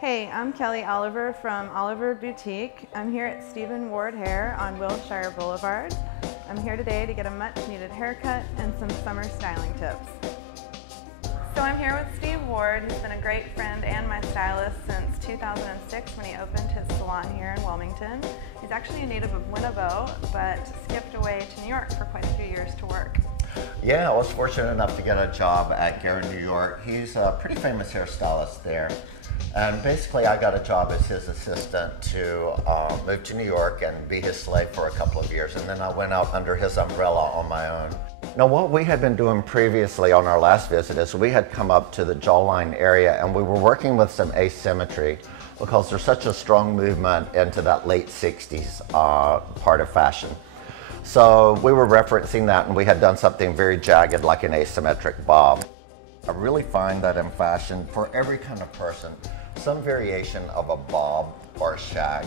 Hey, I'm Kelly Oliver from Oliver Boutique. I'm here at Stephen Ward Hair on Wilshire Boulevard. I'm here today to get a much needed haircut and some summer styling tips. So I'm here with Steve Ward, who's been a great friend and my stylist since 2006 when he opened his salon here in Wilmington. He's actually a native of Winnebago, but skipped away to New York for quite a few years to work. Yeah, I was fortunate enough to get a job at Gary, New York. He's a pretty famous hairstylist there. And basically I got a job as his assistant to move to New York and be his slave for a couple of years. And then I went out under his umbrella on my own. Now what we had been doing previously on our last visit is we had come up to the jawline area and we were working with some asymmetry because there's such a strong movement into that late 60s part of fashion. So we were referencing that and we had done something very jagged like an asymmetric bob. I really find that in fashion, for every kind of person, some variation of a bob or a shag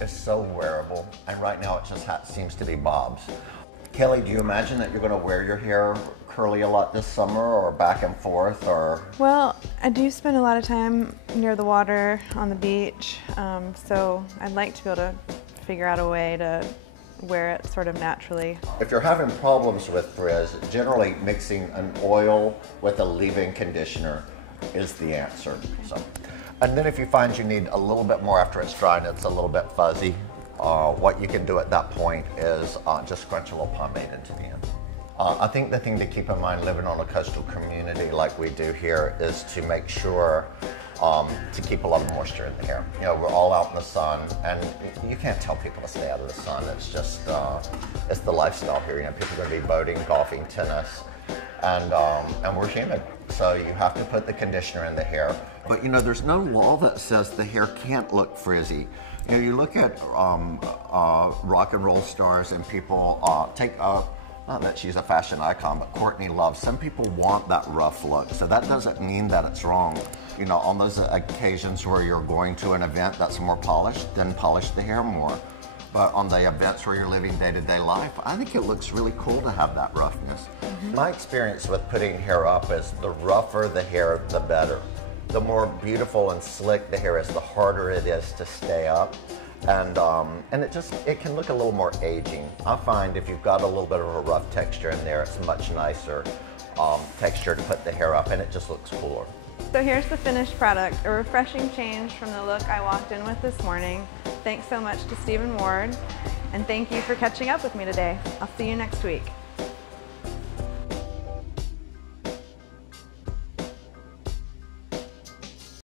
is so wearable, and right now it just seems to be bobs. Kelly, do you imagine that you're going to wear your hair curly a lot this summer, or back and forth, or? Well, I do spend a lot of time near the water on the beach, so I'd like to be able to figure out a way to wear it sort of naturally. If you're having problems with frizz, generally mixing an oil with a leave-in conditioner is the answer. So, and then if you find you need a little bit more after it's dry and it's a little bit fuzzy, what you can do at that point is just scrunch a little pomade into the end. I think the thing to keep in mind living on a coastal community like we do here is to make sure to keep a lot of moisture in the hair. You know, we're all out in the sun, and you can't tell people to stay out of the sun. It's just, it's the lifestyle here. You know, people are going to be boating, golfing, tennis, and we're humid. So you have to put the conditioner in the hair. But you know, there's no law that says the hair can't look frizzy. You know, you look at rock and roll stars and people not that she's a fashion icon, but Courtney Love. Some people want that rough look, so that doesn't mean that it's wrong. You know, on those occasions where you're going to an event that's more polished, then polish the hair more. But on the events where you're living day-to-day life, I think it looks really cool to have that roughness. My experience with putting hair up is the rougher the hair, the better. The more beautiful and slick the hair is, the harder it is to stay up. And it can look a little more aging. I find if you've got a little bit of a rough texture in there, it's a much nicer texture to put the hair up, and it just looks cooler. So here's the finished product, a refreshing change from the look I walked in with this morning. Thanks so much to Stephen Ward, and thank you for catching up with me today. I'll see you next week.